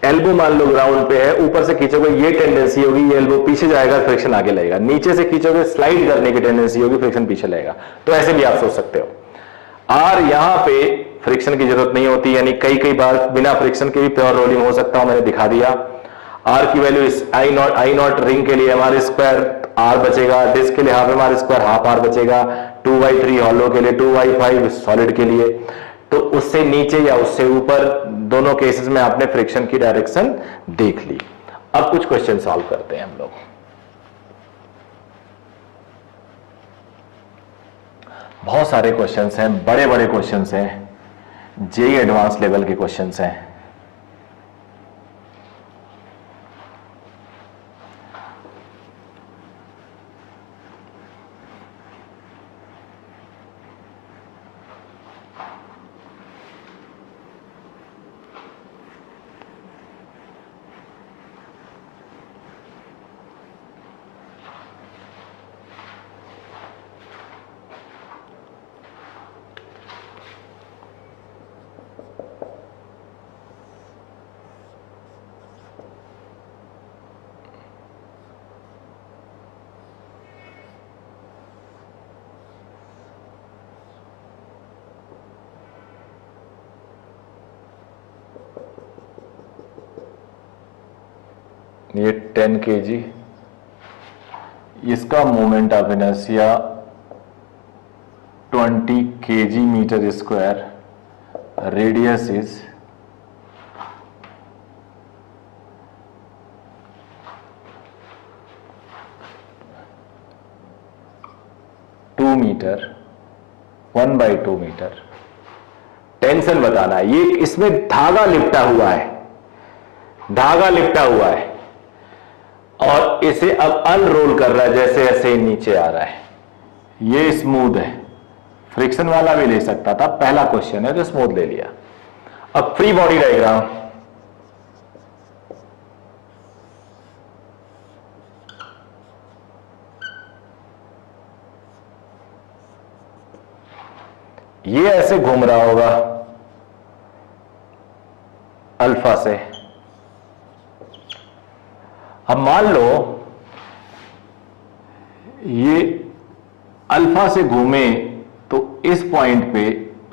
एल्बो मान लो ग्राउंड पे है, ऊपर से खींचोगे ये टेंडेंसी होगी, ये एल्बो पीछे जाएगा, फ्रिक्शन आगे लगेगा। नीचे से खींचोगे, स्लाइड करने की टेंडेंसी होगी, फ्रिक्शन पीछे लगेगा। तो ऐसे भी आप सोच सकते हो। आर यहां पे फ्रिक्शन की जरूरत नहीं होती, यानी कई बार बिना फ्रिक्शन के भी प्योर रोलिंग हो सकता हूं, मैंने दिखा दिया। आर की वैल्यू इस आई नॉट रिंग के लिए mr स्क्वायर आर बचेगा, डिस्क के लिए half mr square half r बचेगा, 2/3 हॉलो के लिए, 2/5 सॉलिड के लिए। तो उससे नीचे या उससे ऊपर दोनों केसेस में आपने फ्रिक्शन की डायरेक्शन देख ली। अब कुछ क्वेश्चन सॉल्व करते हैं हम लोग। बहुत सारे क्वेश्चंस हैं, बड़े बड़े क्वेश्चंस हैं, जेईई एडवांस लेवल के क्वेश्चंस हैं। ये 10 kg, इसका moment of inertia 20 kg metre square, radius is 2 metre, 1/2 metre. Tension बताना है, ये इसमें धागा लिपटा हुआ है, धागा लिपटा हुआ है और इसे अब अनरोल कर रहा है, जैसे ऐसे नीचे आ रहा है। ये स्मूथ है, फ्रिक्शन वाला भी ले सकता था, पहला क्वेश्चन है तो स्मूथ ले लिया। अब फ्री बॉडी डायग्राम, ये ऐसे घूम रहा होगा अल्फा से। अब मान लो ये अल्फा से घूमे तो इस पॉइंट पे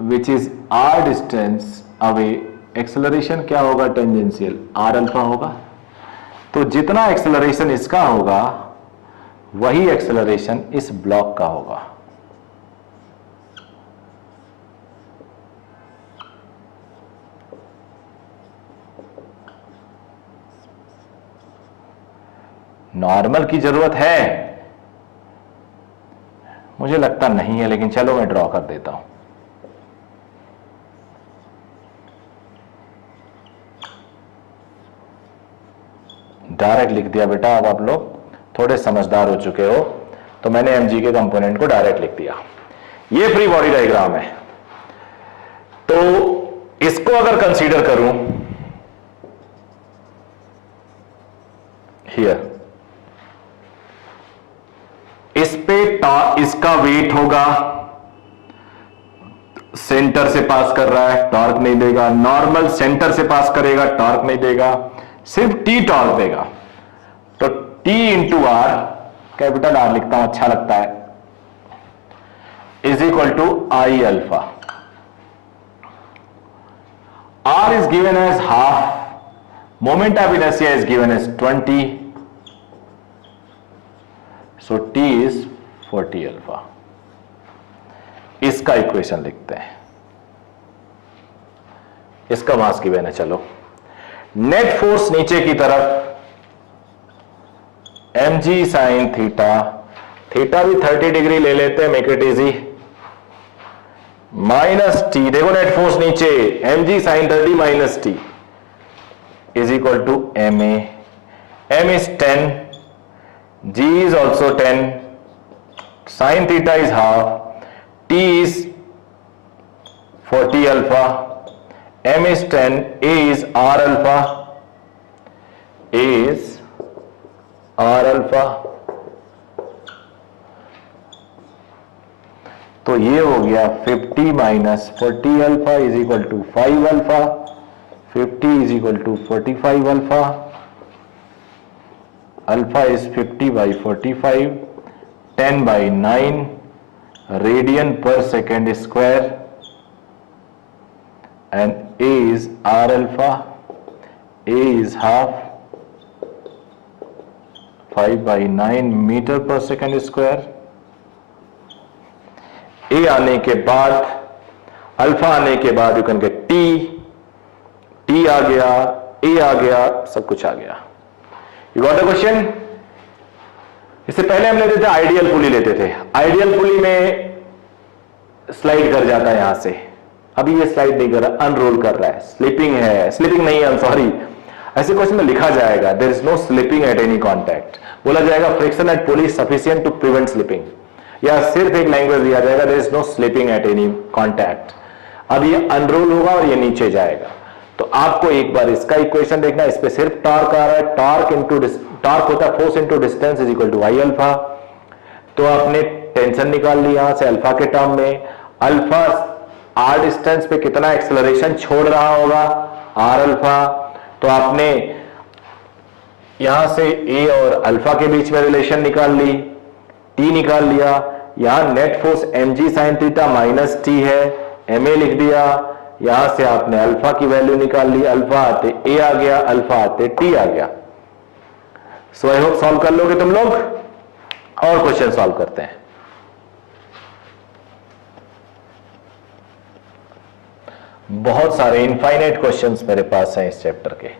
which is r distance away, acceleration क्या होगा, टेंजेंशियल आर अल्फा होगा। तो जितना एक्सेलरेशन इसका होगा वही एक्सेलरेशन इस ब्लॉक का होगा। नॉर्मल की जरूरत है, मुझे लगता नहीं है, लेकिन चलो मैं ड्रॉ कर देता हूं। डायरेक्ट लिख दिया बेटा। अब आप लोग थोड़े समझदार हो चुके हो, तो मैंने एमजी के कंपोनेंट को डायरेक्ट लिख दिया। ये फ्री बॉडी डायग्राम है, तो इसको अगर कंसीडर करूं हियर, इस पे इसका वेट होगा, सेंटर से पास कर रहा है, टॉर्क नहीं देगा। नॉर्मल सेंटर से पास करेगा, टॉर्क नहीं देगा, सिर्फ टी टॉर्क देगा। तो T into r, capital r लिखता हूं, अच्छा लगता है, is equal to I alpha. R is given as half, moment of inertia is given as 20, so T is 40 alpha. इसका इक्वेशन लिखते हैं, इसका मास गिवन है। चलो, नेट फोर्स नीचे की तरफ mg sin थीटा, थीटा भी 30 डिग्री ले लेते हैं, make it easy, minus T, देखो नेट फोर्स नीचे mg sin 30 minus T is equal to ma, m is 10, G is also 10, sin theta is half, T is 40 alpha, M is 10, A is R alpha, A is R alpha। तो ये हो गया 50 minus 40 alpha is equal to 5 alpha, 50 is equal to 45 alpha. Alpha is 50 by 45, 10 by 9 radian per second square, and A is R alpha, A is half, 5 by 9 meter per second square। A आने के बाद, alpha आने के बाद you can get T, T आ गया, A आ गया, सब कुछ आ गया। You got the question? इससे पहले हम लेते थे आइडियल पुली लेते थे, आइडियल पुली में स्लाइड कर जाता है यहां से, अभी ये स्लाइड नहीं कर रहा, अनरोल कर रहा है, स्लिपिंग है, स्लिपिंग नहीं है, सॉरी, ऐसे क्वेश्चन में लिखा जाएगा there is no slipping at any contact, बोला जाएगा friction at pulley sufficient to prevent slipping, या सिर्फ एक लैंग्वेज दिया जाएगा there is no slipping at any contact. अब ये अनरोल होगा और ये नीचे जाएगा, तो आपको एक बार इसका इक्वेशन देखना, इस पे सिर्फ टॉर्क आ रहा है, टॉर्क होता है force into distance is equal to I alpha, तो आपने टेंशन निकाल ली यहां से अल्फा के टर्म में, अल्फा आर डिस्टेंस पे कितना एक्सेलरेशन छोड़ रहा होगा, आर अल्फा, तो आपने यहां से ए और अल्फा के बीच में रिलेशन निकाल ली, टी निकाल लिया, यहां net force mg sin theta minus T है, ma लिख दिया, यहां से आपने अल्फा की वैल्यू निकाल ली, अल्फा आते ए आ गया, अल्फा आते टी आ गया। सो आई होप सॉल्व कर लोगे तुम लोग, और क्वेश्चन सॉल्व करते हैं। बहुत सारे इनफाइनाइट क्वेश्चंस मेरे पास हैं इस चैप्टर के।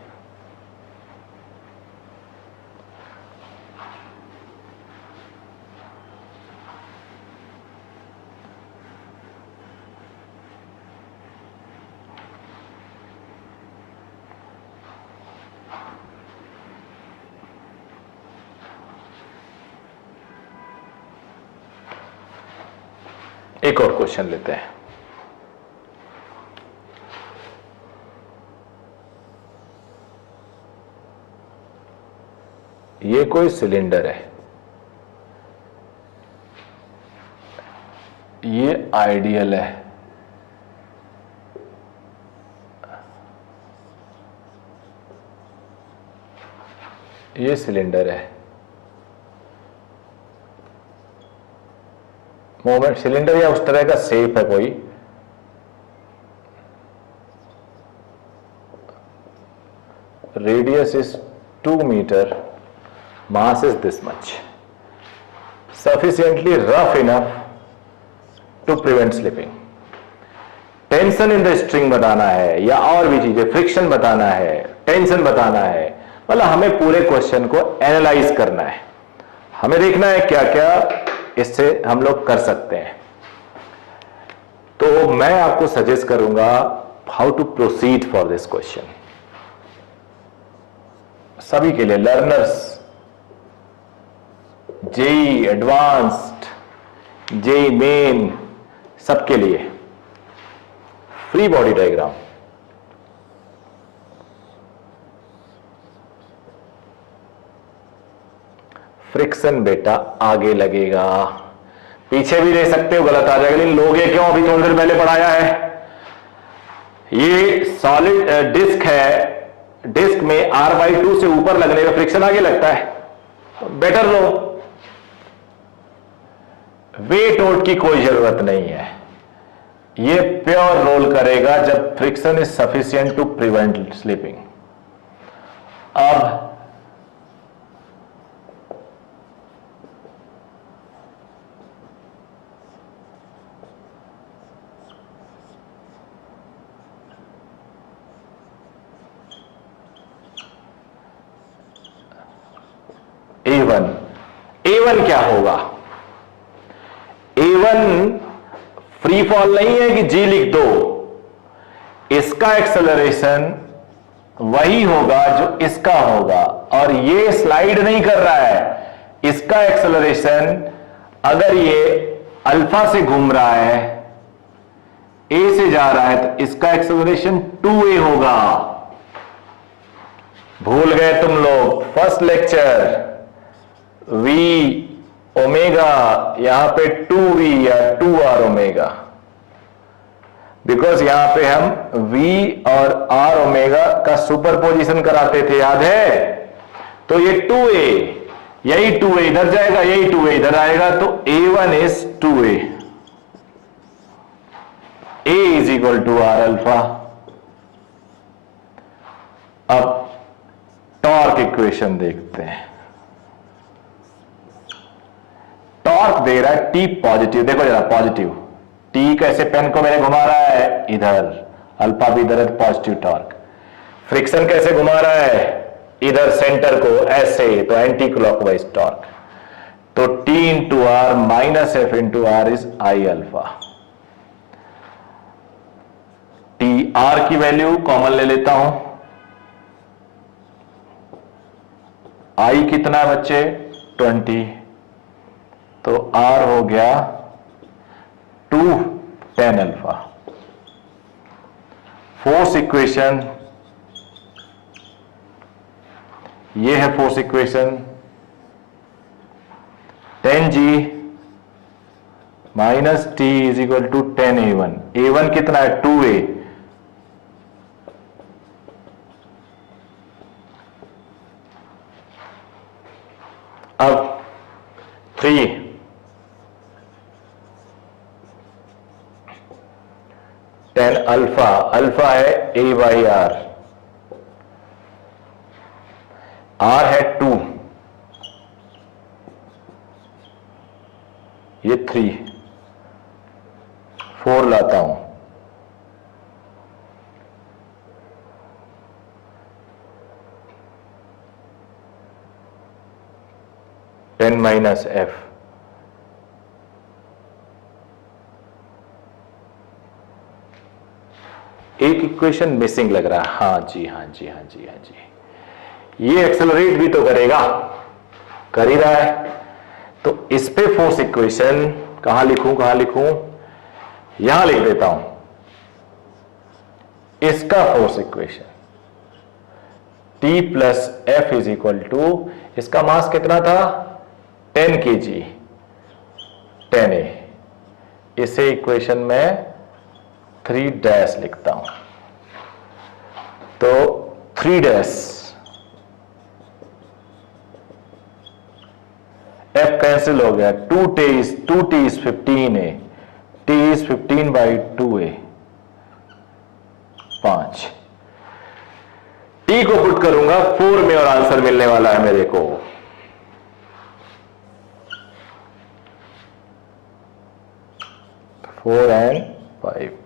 एक और क्वेश्चन लेते हैं। ये कोई सिलेंडर है, ये आइडियल है, ये सिलेंडर है, मोमेंट सिलेंडर या उस तरह का शेप है कोई, radius is 2 metre, mass is this much, sufficiently rough enough to prevent slipping, tension in the string बताना है या और भी चीजें, फ्रिक्शन बताना है, टेंशन बताना है, मतलब हमें पूरे क्वेश्चन को एनालाइज करना है, हमें देखना है क्या क्या इससे हम लोग कर सकते हैं। तो मैं आपको सजेस्ट करूंगा how to proceed for this question, सभी के लिए, learners, JEE advanced, JEE main, सबके लिए फ्री बॉडी डायग्राम। फ्रिक्शन बेटा आगे लगेगा, पीछे भी ले सकते हो, गलत आ जाएगा, लेकिन लोगे क्यों, अभी थोड़ी देर पहले पढ़ाया है। ये सॉलिड डिस्क है, डिस्क में r/2 से ऊपर लगने में फ्रिक्शन आगे लगता है, तो बेटर लो, वेट वोट की कोई जरूरत नहीं है, ये प्योर रोल करेगा जब friction is sufficient to prevent slipping. अब A1 क्या होगा, A1 फ्री फॉल नहीं है कि G लिख दो, इसका एक्सेलरेशन वही होगा जो इसका होगा, और ये स्लाइड नहीं कर रहा है, इसका एक्सेलरेशन अगर ये अल्फा से घूम रहा है, A से जा रहा है, तो इसका एक्सेलरेशन 2A होगा। भूल गए तुम लोग फर्स्ट लेक्चर, V ओमेगा, यहां पे 2V या 2R ओमेगा, बिकॉज यहां पे हम V और R ओमेगा का सुपरपोजिशन कराते थे, याद है? तो ये 2A, यही 2A इधर जाएगा, यही 2A इधर आएगा, तो A1 is 2A, A is equal to R alpha. अब टॉर्क इक्वेशन देखते हैं, टॉर्क दे रहा है T पॉजिटिव, देखो जरा पॉजिटिव, T कैसे पेन को मैंने घुमा रहा है इधर, अल्फा भी इधर है, पॉजिटिव टॉर्क। फ्रिक्शन कैसे घुमा रहा है, इधर सेंटर को ऐसे, तो एंटी क्लॉकवाइज टॉर्क, तो T into r minus F into r is I alpha. T r की वैल्यू कॉमन ले लेता हूं, आई कितना है बच्चे 20, तो आर हो गया 2 tan अल्फा। फोर्स इक्वेशन, ये है force equation, tan g minus T is equal to tan a1। a1 कितना है 2a, अब 3 tan अल्फा, अल्फा है a बाई आर, आर है 2, ये 3, 4 लाता हूं, टेन माइनस एफ, एक इक्वेशन मिसिंग लग रहा है। हाँ जी, हाँ जी, हाँ जी, हाँ जी, ये एक्सेलरेट भी तो करेगा, कर ही रहा है, तो इस पे फोर्स इक्वेशन कहां लिखूं, कहां लिखूं, यहां लिख देता हूं, इसका force equation T plus F is equal to, इसका मास कितना था 10 kg, 10a, इसे इक्वेशन में 3 डैश लिखता हूं, तो 3 डैश, एफ कैंसिल हो गया, 2t is 15a, t is 15 by 2a, 5, t को पुट करूंगा 4 में और आंसर मिलने वाला है मेरे को 4 and 5,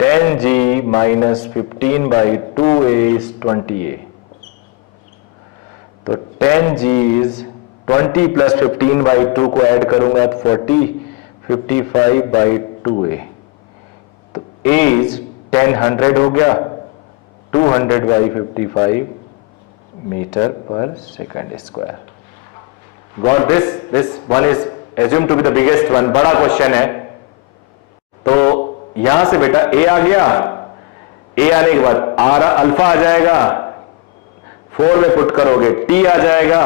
10g minus 15 by 2a is 20a, तो 10g is 20 प्लस 15 बाई 2 को ऐड करूंगा तो 40, 55 बाई 2a, तो a इज 10 हो गया, 200 by 55 metre per second square. Got this one is assume to be the biggest one, बड़ा क्वेश्चन है। तो यहां से बेटा a आ गया, a आने के बाद आर अल्फा आ जाएगा, 4 में पुट करोगे t आ जाएगा,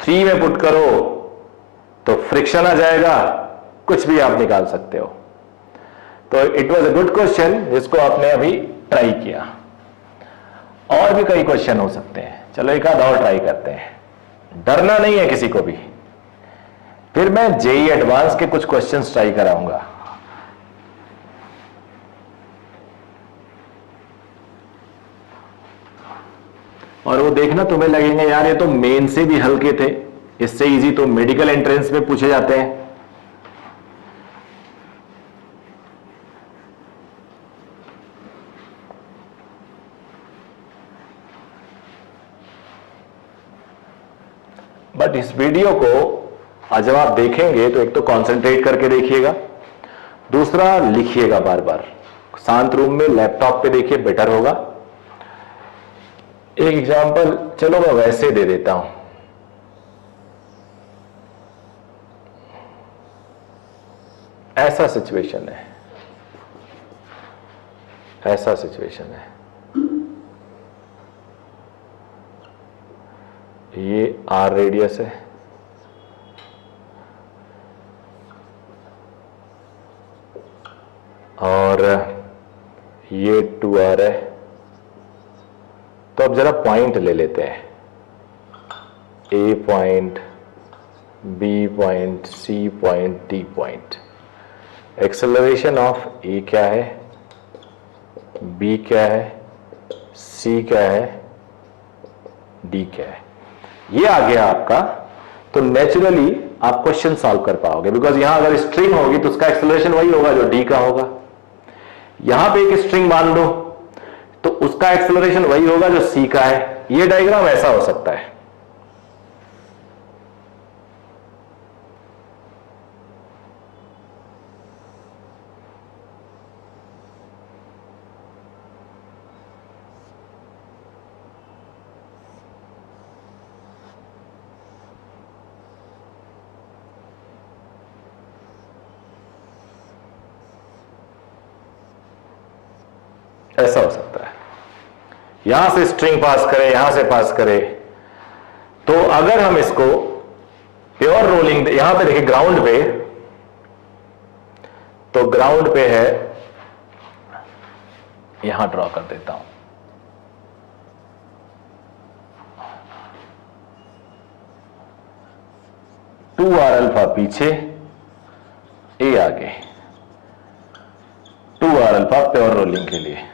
3 में पुट करो तो फ्रिक्शन आ जाएगा, कुछ भी आप निकाल सकते हो। तो it was a good question जिसको आपने अभी ट्राई किया। और भी कई क्वेश्चन हो सकते हैं, चलो एक आध और ट्राई करते हैं, डरना नहीं है किसी को भी। फिर मैं जेई एडवांस के कुछ क्वेश्चंस ट्राई कराऊंगा। और वो देखना तुम्हें लगेंगे यार ये तो मेन से भी हल्के थे, इससे इजी तो मेडिकल एंट्रेंस में पूछे जाते हैं। बट इस वीडियो को जब आप देखेंगे तो एक तो कंसंट्रेट करके देखिएगा, दूसरा लिखिएगा बार बार, शांत रूम में लैपटॉप पे देखिए बेटर होगा। एक एग्जांपल चलो मैं वैसे दे देता हूं, ऐसा सिचुएशन है, ऐसा सिचुएशन है, ये आर रेडियस है, और ये 2r है। तो अब जरा पॉइंट ले लेते हैं, A point, B point, C point, D point. Acceleration of A क्या है, बी क्या है, सी क्या है, डी क्या है, ये आ गया आपका। तो नेचुरली आप क्वेश्चन सॉल्व कर पाओगे, बिकॉज यहां अगर स्ट्रिंग होगी तो उसका एक्सेलरेशन वही होगा जो डी का होगा। यहां पे एक स्ट्रिंग मान लो, तो उसका एक्सेलरेशन वही होगा जो c का है। ये डायग्राम ऐसा हो सकता है। ऐसा हो सकता है, यहां से स्ट्रिंग पास करे, यहां से पास करे। तो अगर हम इसको प्योर रोलिंग, यहां पे देखिए ग्राउंड पे, तो ग्राउंड पे है, यहां ड्रॉ कर देता हूं, टू आर अल्फा पीछे, ए आगे, 2r अल्फा प्योर रोलिंग के लिए।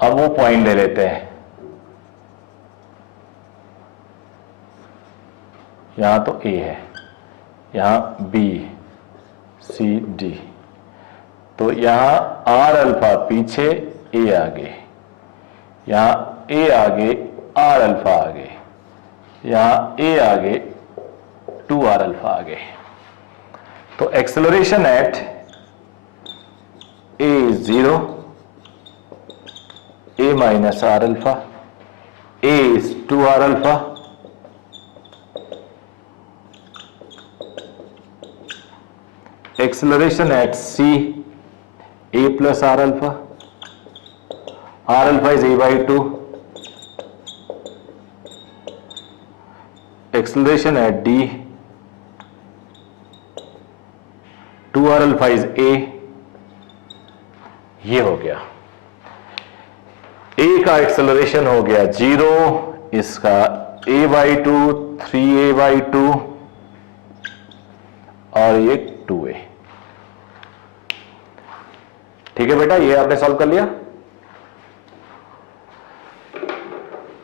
अब वो पॉइंट ले लेते हैं, यहां तो ए है, यहां बी सी डी, तो यहां आर अल्फा पीछे, ए आगे, यहां ए आगे, आर अल्फा आगे, यहां ए आगे, 2r अल्फा आगे। तो acceleration at A is 0, a minus r alpha, a is 2r alpha, acceleration at c, a plus r alpha, r alpha is a by 2, acceleration at d, 2r alpha is a। ये हो गया, a का acceleration हो गया 0, इसका a by 2, 3a by 2 और ये 2a। ठीक है बेटा, ये आपने सॉल्व कर लिया।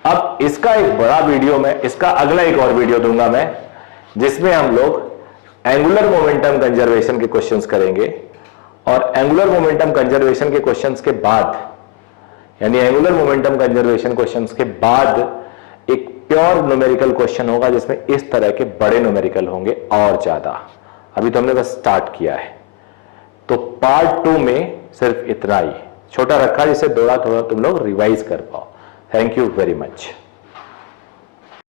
अब इसका एक बड़ा वीडियो में, इसका अगला एक और वीडियो दूंगा मैं, जिसमें हम लोग एंगुलर मोमेंटम कंजर्वेशन के क्वेश्चंस करेंगे। और एंगुलर मोमेंटम कंजर्वेशन के क्वेश्चंस के बाद, यानी एंगुलर मोमेंटम कंजर्वेशन क्वेश्चंस के बाद एक प्योर न्यूमेरिकल क्वेश्चन होगा, जिसमें इस तरह के बड़े न्यूमेरिकल होंगे और ज्यादा। अभी तो हमने बस स्टार्ट किया है, तो पार्ट 2 में सिर्फ इतना ही छोटा रखा, जिससे थोड़ा थोड़ा तुम लोग रिवाइज कर पाओ। Thank you very much.